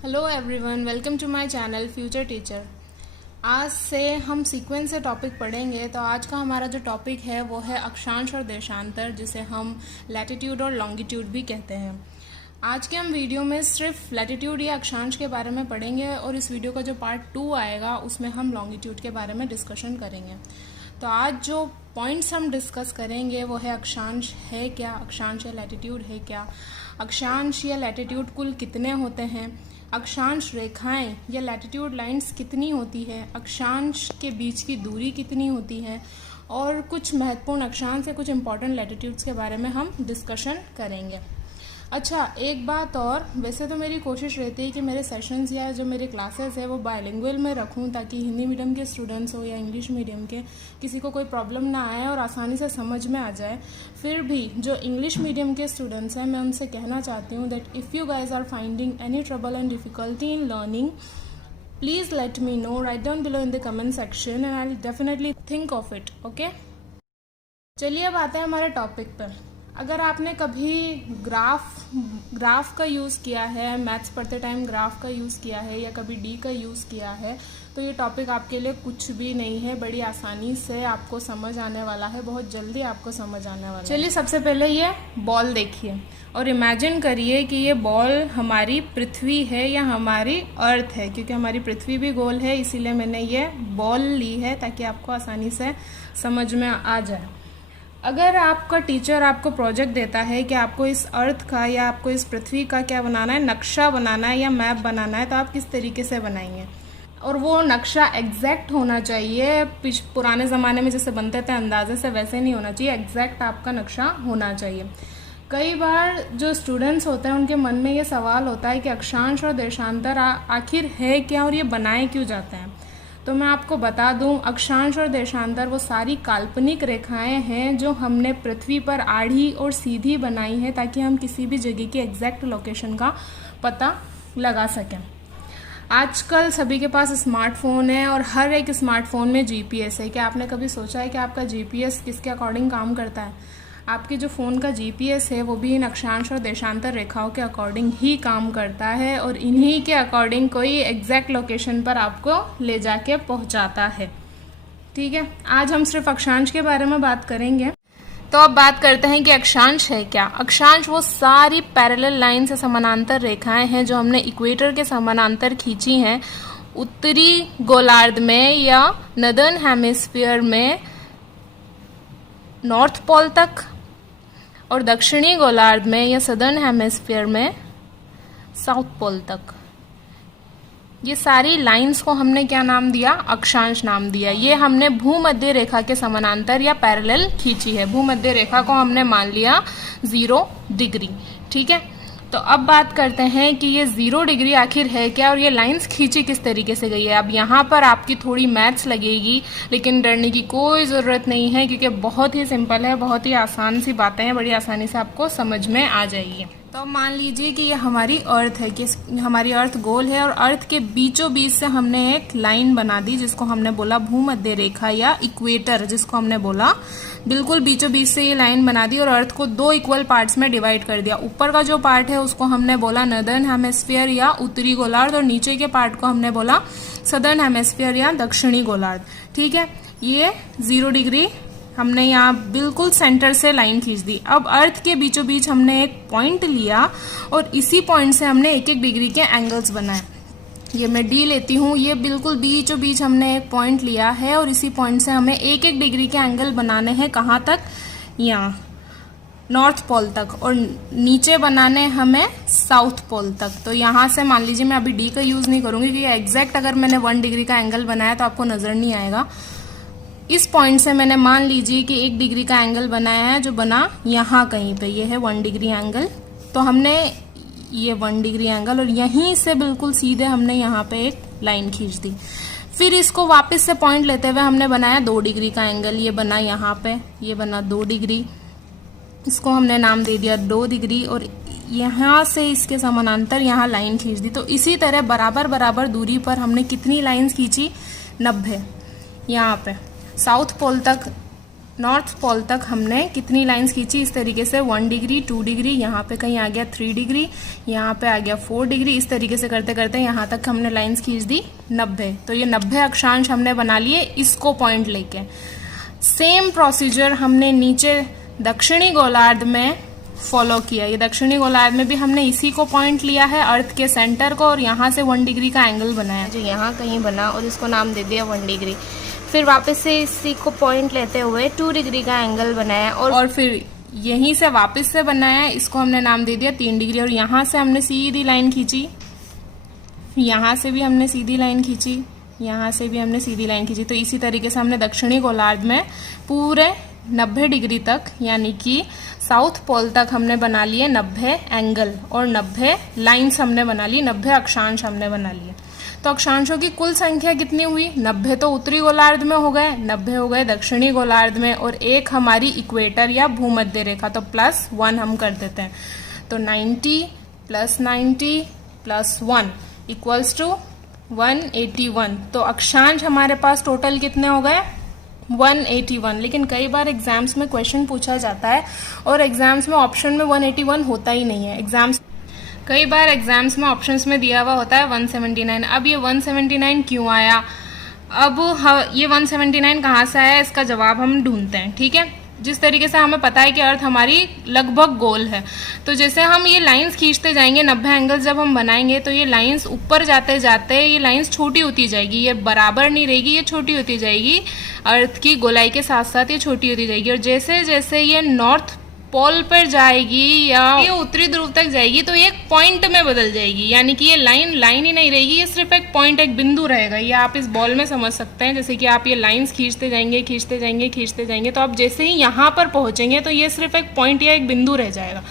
Hello everyone, welcome to my channel future teacher. आज से हम सीक्वेंस से टॉपिक पढ़ेंगे। तो आज का हमारा जो टॉपिक है वो है अक्षांश और देशांतर, जिसे हम लैटिट्यूड और लॉन्गिट्यूड भी कहते हैं। आज के हम वीडियो में सिर्फ लैटिट्यूड या अक्षांश के बारे में पढ़ेंगे और इस वीडियो का जो पार्ट 2 आएगा उसमें हम लॉन्गिट्यूड के बारे में डिस्कशन करेंगे। तो आज जो पॉइंट्स हम डिस्कस करेंगे वो है अक्षांश है क्या, अक्षांश या लैटिट्यूड है क्या, अक्षांश या लैटिट्यूड कुल कितने होते हैं, अक्षांश रेखाएं या लैटिट्यूड लाइंस कितनी होती है, अक्षांश के बीच की दूरी कितनी होती है, और कुछ महत्वपूर्ण अक्षांश या कुछ इंपॉर्टेंट लैटिट्यूड्स के बारे में हम डिस्कशन करेंगे। अच्छा, एक बात और, वैसे तो मेरी कोशिश रहती है कि मेरे सेशंस या जो मेरे क्लासेस है वो बायलिंगुअल में रखूं, ताकि हिंदी मीडियम के स्टूडेंट्स हो या इंग्लिश मीडियम के किसी को कोई प्रॉब्लम ना आए और आसानी से समझ में आ जाए। फिर भी जो इंग्लिश मीडियम के स्टूडेंट्स हैं, मैं उनसे कहना चाहती हूँ that if you guys are finding any trouble and difficulty in learning, please let me know, write down below in the comment section and I will definitely think of it. Okay, चलिए अब आते हैं हमारे topic पर। अगर आपने कभी graph का यूज़ किया है, मैथ्स पढ़ते टाइम ग्राफ का यूज़ किया है या कभी डी का यूज़ किया है, तो ये टॉपिक आपके लिए कुछ भी नहीं है, बड़ी आसानी से आपको समझ आने वाला है, बहुत जल्दी आपको समझ आने वाला है। चलिए सबसे पहले ये बॉल देखिए और इमेजिन करिए कि ये बॉल हमारी पृथ्वी है या हमारी अर्थ है, क्योंकि हमारी पृथ्वी भी गोल है, इसीलिए मैंने ये बॉल ली है ताकि आपको आसानी से समझ में आ जाए। अगर आपका टीचर आपको प्रोजेक्ट देता है कि आपको इस अर्थ का या आपको इस पृथ्वी का क्या बनाना है, नक्शा बनाना है या मैप बनाना है, तो आप किस तरीके से बनाएंगे? और वो नक्शा एग्जैक्ट होना चाहिए। पुराने ज़माने में जैसे बनते थे अंदाजे से, वैसे नहीं होना चाहिए, एग्जैक्ट आपका नक्शा होना चाहिए। कई बार जो स्टूडेंट्स होते हैं उनके मन में ये सवाल होता है कि अक्षांश और देशांतर आखिर है क्या और ये बनाए क्यों जाते हैं। तो मैं आपको बता दूं, अक्षांश और देशांतर वो सारी काल्पनिक रेखाएं हैं जो हमने पृथ्वी पर आड़ी और सीधी बनाई है ताकि हम किसी भी जगह की एग्जैक्ट लोकेशन का पता लगा सकें। आजकल सभी के पास स्मार्टफोन है और हर एक स्मार्टफोन में जीपीएस है। क्या आपने कभी सोचा है कि आपका जीपीएस किसके अकॉर्डिंग काम करता है? आपके जो फ़ोन का जीपीएस है वो भी इन अक्षांश और देशांतर रेखाओं के अकॉर्डिंग ही काम करता है और इन्हीं के अकॉर्डिंग कोई एग्जैक्ट लोकेशन पर आपको ले जाके पहुंचाता है। ठीक है, आज हम सिर्फ अक्षांश के बारे में बात करेंगे। तो अब बात करते हैं कि अक्षांश है क्या। अक्षांश वो सारी पैरेलल लाइन से समानांतर रेखाएं हैं जो हमने इक्वेटर के समानांतर खींची हैं उत्तरी गोलार्ध में या नदर्न हेमिस्फीयर में नॉर्थ पोल तक, और दक्षिणी गोलार्ध में या सदर्न हेमिस्फीयर में साउथ पोल तक। ये सारी लाइंस को हमने क्या नाम दिया? अक्षांश नाम दिया। ये हमने भूमध्य रेखा के समानांतर या पैरेलल खींची है। भूमध्य रेखा को हमने मान लिया 0 डिग्री। ठीक है, तो अब बात करते हैं कि ये 0 डिग्री आखिर है क्या और ये लाइंस खींची किस तरीके से गई है। अब यहाँ पर आपकी थोड़ी मैथ्स लगेगी, लेकिन डरने की कोई ज़रूरत नहीं है क्योंकि बहुत ही सिंपल है, बहुत ही आसान सी बातें हैं, बड़ी आसानी से आपको समझ में आ जाएगी। तो मान लीजिए कि ये हमारी अर्थ है, कि हमारी अर्थ गोल है और अर्थ के बीचों बीच से हमने एक लाइन बना दी जिसको हमने बोला भूमध्य रेखा या इक्वेटर, जिसको हमने बोला बिल्कुल बीचों बीच से ये लाइन बना दी और अर्थ को 2 इक्वल पार्ट्स में डिवाइड कर दिया। ऊपर का जो पार्ट है उसको हमने बोला नदर्न हेमिस्फीयर या उत्तरी गोलार्ध और नीचे के पार्ट को हमने बोला सदर्न हेमिस्फीयर या दक्षिणी गोलार्ध। ठीक है, ये 0 डिग्री हमने यहाँ बिल्कुल सेंटर से लाइन खींच दी। अब अर्थ के बीचों बीच हमने एक पॉइंट लिया और इसी पॉइंट से हमने 1-1 डिग्री के एंगल्स बनाए। ये मैं डी लेती हूँ, ये बिल्कुल बीचों बीच हमने एक पॉइंट लिया है और इसी पॉइंट से हमें 1-1 डिग्री के एंगल बनाने हैं। कहाँ तक? यहाँ नॉर्थ पोल तक, और नीचे बनाने हमें साउथ पोल तक। तो यहाँ से मान लीजिए मैं अभी डी का यूज़ नहीं करूँगी क्योंकि एग्जैक्ट अगर मैंने 1 डिग्री का एंगल बनाया तो आपको नज़र नहीं आएगा। इस पॉइंट से मैंने मान लीजिए कि 1 डिग्री का एंगल बनाया है जो बना यहाँ कहीं पे, ये है 1 डिग्री एंगल। तो हमने ये 1 डिग्री एंगल और यहीं से बिल्कुल सीधे हमने यहाँ पे एक लाइन खींच दी। फिर इसको वापस से पॉइंट लेते हुए हमने बनाया 2 डिग्री का एंगल, ये बना यहाँ पे, ये बना 2 डिग्री, इसको हमने नाम दे दिया 2 डिग्री और यहाँ से इसके समानांतर यहाँ लाइन खींच दी। तो इसी तरह बराबर बराबर दूरी पर हमने कितनी लाइंस खींची? 90। यहाँ पे साउथ पोल तक नॉर्थ पोल तक हमने कितनी लाइंस खींची, इस तरीके से 1 डिग्री, 2 डिग्री, यहाँ पे कहीं आ गया 3 डिग्री, यहाँ पे आ गया 4 डिग्री, इस तरीके से करते करते यहाँ तक हमने लाइंस खींच दी 90। तो ये 90 अक्षांश हमने बना लिए इसको पॉइंट लेके। सेम प्रोसीजर हमने नीचे दक्षिणी गोलार्ध में फॉलो किया। ये दक्षिणी गोलार्ध में भी हमने इसी को पॉइंट लिया है, अर्थ के सेंटर को, और यहाँ से 1 डिग्री का एंगल बनाया जो यहाँ कहीं बना और इसको नाम दे दिया 1 डिग्री। फिर वापस से इसी को पॉइंट लेते हुए 2 डिग्री का एंगल बनाया और फिर यहीं से वापस से बनाया, इसको हमने नाम दे दिया 3 डिग्री। और यहाँ से हमने सीधी लाइन खींची, यहाँ से भी हमने सीधी लाइन खींची, यहाँ से भी हमने सीधी लाइन खींची। तो इसी तरीके से हमने दक्षिणी गोलार्ध में पूरे 90 डिग्री तक, यानी कि साउथ पोल तक हमने बना लिए 90 एंगल और 90 लाइंस हमने बना ली, 90 अक्षांश हमने बना लिए। तो अक्षांशों की कुल संख्या कितनी हुई? 90 तो उत्तरी गोलार्ध में हो गए, 90 हो गए दक्षिणी गोलार्ध में, और एक हमारी इक्वेटर या भूमध्य रेखा, तो +1 हम कर देते हैं। तो 90 + 90 + 1 = 181। तो अक्षांश हमारे पास टोटल कितने हो गए? 181। लेकिन कई बार एग्जाम्स में क्वेश्चन पूछा जाता है और एग्जाम्स में ऑप्शन में 181 होता ही नहीं है। कई बार एग्जाम्स में ऑप्शंस में दिया हुआ होता है 179। अब ये 179 क्यों आया? अब ये 179 कहाँ से आया, इसका जवाब हम ढूंढते हैं। ठीक है, जिस तरीके से हमें पता है कि अर्थ हमारी लगभग गोल है, तो जैसे हम ये लाइंस खींचते जाएंगे, 90 एंगल जब हम बनाएंगे तो ये लाइंस ऊपर जाते जाते ये लाइंस छोटी होती जाएगी, ये बराबर नहीं रहेगी, ये छोटी होती जाएगी। अर्थ की गोलाई के साथ साथ ये छोटी होती जाएगी, और जैसे जैसे ये नॉर्थ पोल पर जाएगी या ये उत्तरी ध्रुव तक जाएगी तो ये एक पॉइंट में बदल जाएगी, यानी कि ये लाइन ही नहीं रहेगी, ये सिर्फ एक पॉइंट, एक बिंदु रहेगा। ये आप इस बॉल में समझ सकते हैं, जैसे कि आप ये लाइंस खींचते जाएंगे खींचते जाएंगे खींचते जाएंगे, तो आप जैसे ही यहाँ पर पहुंचेंगे तो ये सिर्फ एक पॉइंट या एक बिंदु रह जाएगा।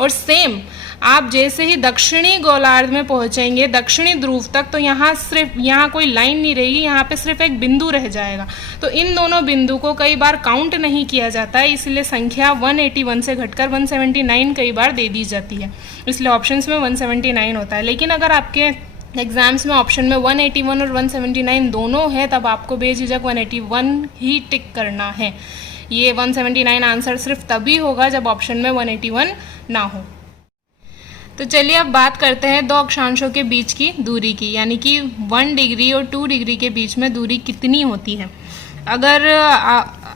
और सेम आप जैसे ही दक्षिणी गोलार्ध में पहुंचेंगे, दक्षिणी ध्रुव तक, तो यहाँ कोई लाइन नहीं रहेगी, यहाँ पे सिर्फ एक बिंदु रह जाएगा। तो इन दोनों बिंदु को कई बार काउंट नहीं किया जाता है, इसलिए संख्या 181 से घटकर 179 कई बार दे दी जाती है, इसलिए ऑप्शंस में 179 होता है। लेकिन अगर आपके एग्जाम्स में ऑप्शन में 181 और 179 दोनों है, तब आपको बेझिझक 181 ही टिक करना है। ये 179 आंसर सिर्फ तभी होगा जब ऑप्शन में 181 ना हो। तो चलिए अब बात करते हैं दो अक्षांशों के बीच की दूरी की, यानी कि 1 डिग्री और 2 डिग्री के बीच में दूरी कितनी होती है। अगर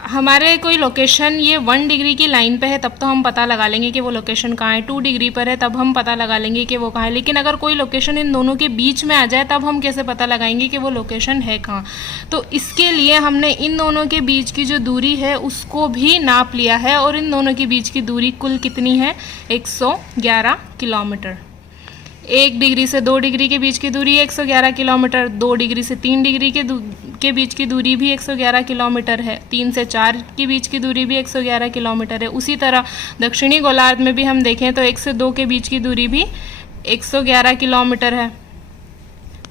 हमारे कोई लोकेशन ये 1 डिग्री की लाइन पे है तब तो हम पता लगा लेंगे कि वो लोकेशन कहाँ है, 2 डिग्री पर है तब हम पता लगा लेंगे कि वो कहाँ है। लेकिन अगर कोई लोकेशन इन दोनों के बीच में आ जाए तब हम कैसे पता लगाएंगे कि वो लोकेशन है कहाँ। तो इसके लिए हमने इन दोनों के बीच की जो दूरी है उसको भी नाप लिया है, और इन दोनों के बीच की दूरी कुल कितनी है? 111 किलोमीटर। 1 डिग्री से 2 डिग्री के बीच की दूरी 111 किलोमीटर, 2 डिग्री से 3 डिग्री के बीच की दूरी भी 111 किलोमीटर है, 3 से 4 के बीच की दूरी भी 111 किलोमीटर है। उसी तरह दक्षिणी गोलार्ध में भी हम देखें तो 1 से 2 के बीच की दूरी भी 111 किलोमीटर है,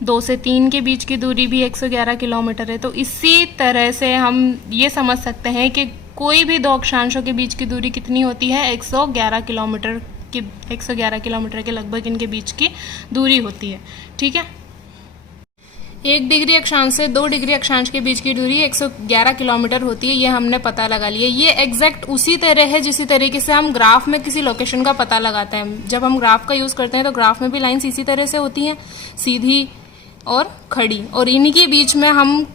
2 से 3 के बीच की दूरी भी 111 किलोमीटर है। तो इसी तरह से हम ये समझ सकते हैं कि कोई भी दो अक्षांशों के बीच की दूरी कितनी होती है? 111 किलोमीटर की, 111 किलोमीटर के लगभग इनके बीच की दूरी होती है। ठीक है, 1 डिग्री अक्षांश से 2 डिग्री अक्षांश के बीच की दूरी 111 किलोमीटर होती है, ये हमने पता लगा लिया। ये एग्जैक्ट उसी तरह है जिसी तरीके से हम ग्राफ में किसी लोकेशन का पता लगाते हैं। जब हम ग्राफ का यूज करते हैं तो ग्राफ में भी लाइंस इसी तरह से होती हैं, सीधी और खड़ी, और इन्हीं के बीच में हम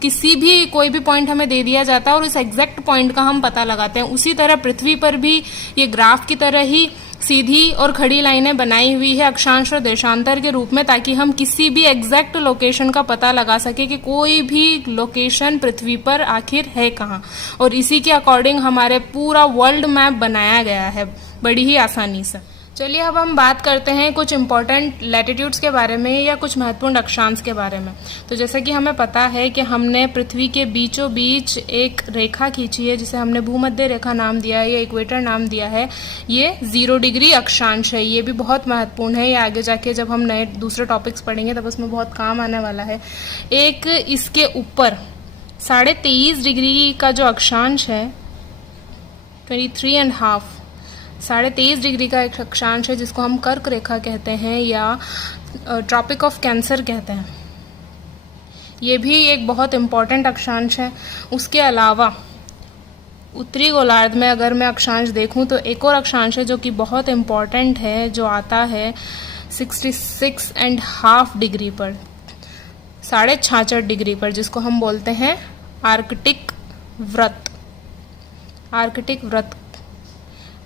कोई भी पॉइंट हमें दे दिया जाता है और उस एग्जैक्ट पॉइंट का हम पता लगाते हैं। उसी तरह पृथ्वी पर भी ये ग्राफ की तरह ही सीधी और खड़ी लाइनें बनाई हुई है अक्षांश और देशांतर के रूप में, ताकि हम किसी भी एग्जैक्ट लोकेशन का पता लगा सके कि कोई भी लोकेशन पृथ्वी पर आखिर है कहाँ, और इसी के अकॉर्डिंग हमारे पूरा वर्ल्ड मैप बनाया गया है बड़ी ही आसानी से। चलिए अब हम बात करते हैं कुछ इंपॉर्टेंट लैटिट्यूड्स के बारे में या कुछ महत्वपूर्ण अक्षांश के बारे में। तो जैसे कि हमें पता है कि हमने पृथ्वी के बीचों बीच एक रेखा खींची है जिसे हमने भूमध्य रेखा नाम दिया है या इक्वेटर नाम दिया है। ये 0 डिग्री अक्षांश है, ये भी बहुत महत्वपूर्ण है। ये आगे जाके जब हम नए दूसरे टॉपिक्स पढ़ेंगे तब उसमें बहुत काम आने वाला है। एक इसके ऊपर 23.5 डिग्री का जो अक्षांश है, 23.5, 23.5 डिग्री का एक अक्षांश है जिसको हम कर्क रेखा कहते हैं या ट्रॉपिक ऑफ कैंसर कहते हैं। ये भी एक बहुत इम्पॉर्टेंट अक्षांश है। उसके अलावा उत्तरी गोलार्ध में अगर मैं अक्षांश देखूं तो एक और अक्षांश है जो कि बहुत इम्पॉर्टेंट है, जो आता है 66.5 डिग्री पर, 66.5 डिग्री पर, जिसको हम बोलते हैं आर्कटिक व्रत। आर्कटिक व्रत।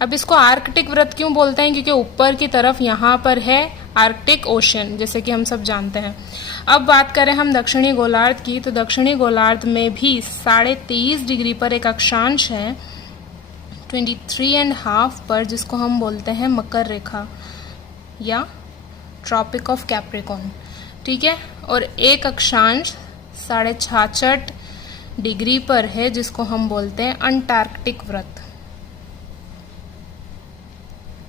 अब इसको आर्कटिक व्रत क्यों बोलते हैं? क्योंकि ऊपर की तरफ यहाँ पर है आर्कटिक ओशन, जैसे कि हम सब जानते हैं। अब बात करें हम दक्षिणी गोलार्ध की, तो दक्षिणी गोलार्ध में भी 23.5 डिग्री पर एक अक्षांश है 23.5 पर, जिसको हम बोलते हैं मकर रेखा या ट्रॉपिक ऑफ कैप्रिकॉर्न। ठीक है। और एक अक्षांश 66.5 डिग्री पर है, जिसको हम बोलते हैं अंटार्कटिक व्रत।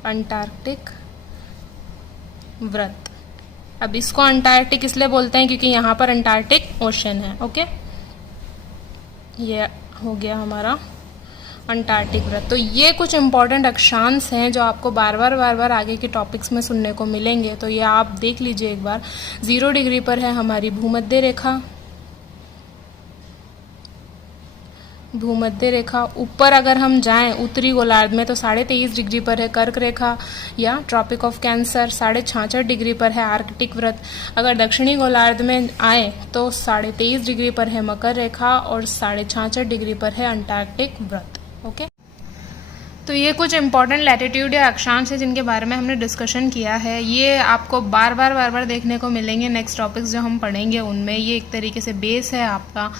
अंटार्कटिक व्रत। अब इसको अंटार्कटिक इसलिए बोलते हैं क्योंकि यहाँ पर अंटार्कटिक ओशन है। ओके, ये हो गया हमारा अंटार्कटिक व्रत। तो ये कुछ इंपॉर्टेंट अक्षांश हैं जो आपको बार बार आगे के टॉपिक्स में सुनने को मिलेंगे, तो ये आप देख लीजिए एक बार। 0 डिग्री पर है हमारी भूमध्य रेखा। भूमध्य रेखा। ऊपर अगर हम जाएं उत्तरी गोलार्ध में तो 23.5 डिग्री पर है कर्क रेखा या ट्रॉपिक ऑफ कैंसर। 66.5 डिग्री पर है आर्कटिक व्रत। अगर दक्षिणी गोलार्ध में आए तो 23.5 डिग्री पर है मकर रेखा और 66.5 डिग्री पर है अंटार्कटिक व्रत। ओके, तो ये कुछ इंपॉर्टेंट लैटिट्यूड या अक्षांश है जिनके बारे में हमने डिस्कशन किया है। ये आपको बार बार देखने को मिलेंगे नेक्स्ट टॉपिक्स जो हम पढ़ेंगे उनमें। ये एक तरीके से बेस है आपका।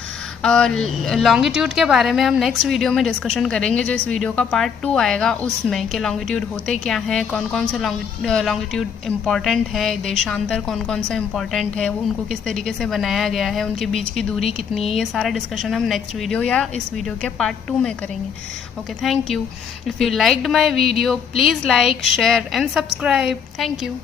लॉन्गिट्यूड के बारे में हम नेक्स्ट वीडियो में डिस्कशन करेंगे, जो इस वीडियो का पार्ट 2 आएगा उसमें, कि लॉन्गिट्यूड होते क्या हैं, कौन कौन से लॉन्गिट्यूड इम्पॉर्टेंट है, देशांतर कौन कौन सा इम्पॉर्टेंट है, उनको किस तरीके से बनाया गया है, उनके बीच की दूरी कितनी है। ये सारा डिस्कशन हम नेक्स्ट वीडियो या इस वीडियो के पार्ट 2 में करेंगे। Okay, thank you. If you liked my video, please like, share and subscribe. Thank you.